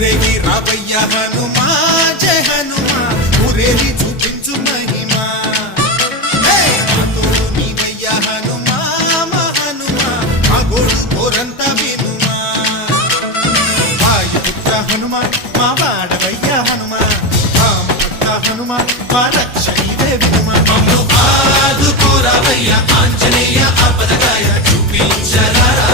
ఊరేగి రావయ్య హనుమా జయ హనుమా ఊరేగి చూపించు మహిమా మాతో నీవయ్య హనుమా మా హనుమా మా గోడు కోరంత వినుమా వాయుపుత్ర హనుమా మా వాడవయ్య హనుమా రామభక్త హనుమా మా రక్ష నీవే వినుమా మమ్ము ఆదుకోరావయ్య ఆంజనేయ ఆపదగాయ చూపించరారా